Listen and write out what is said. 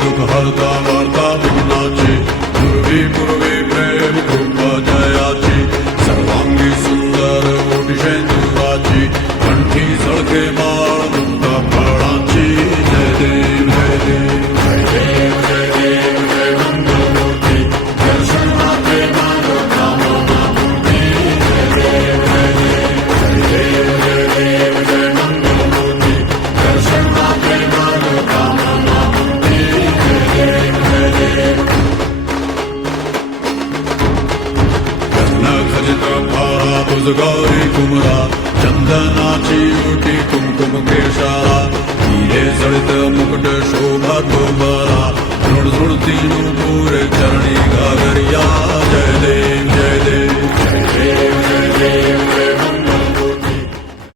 दुःख हरता वार्ता विघ्नाची पूर्वी पूर्वी प्रेम कृपा जयाची सर्वांगी सुंदर ओटी शेंदुराची कंठी झळके बाळ मुक्ता फळाची जय देव जय देव जय देव जय देव जय मंगलमूर्ती दर्शन मात्रे मनोकामना पूर्ती जय देव जय देव जय देव जय देव जय मंगलमूर्ती दर्शन मात्रे मनोकामना पूर्ती जय देव जय देव खजित भारा बुजगारी कुमरा चंदनाची ओटी कुमकुम केशारा हिरे जळित मुकुट शोभा तो बरा झुळझुळती नूपुर चरणी घागरिया जय देव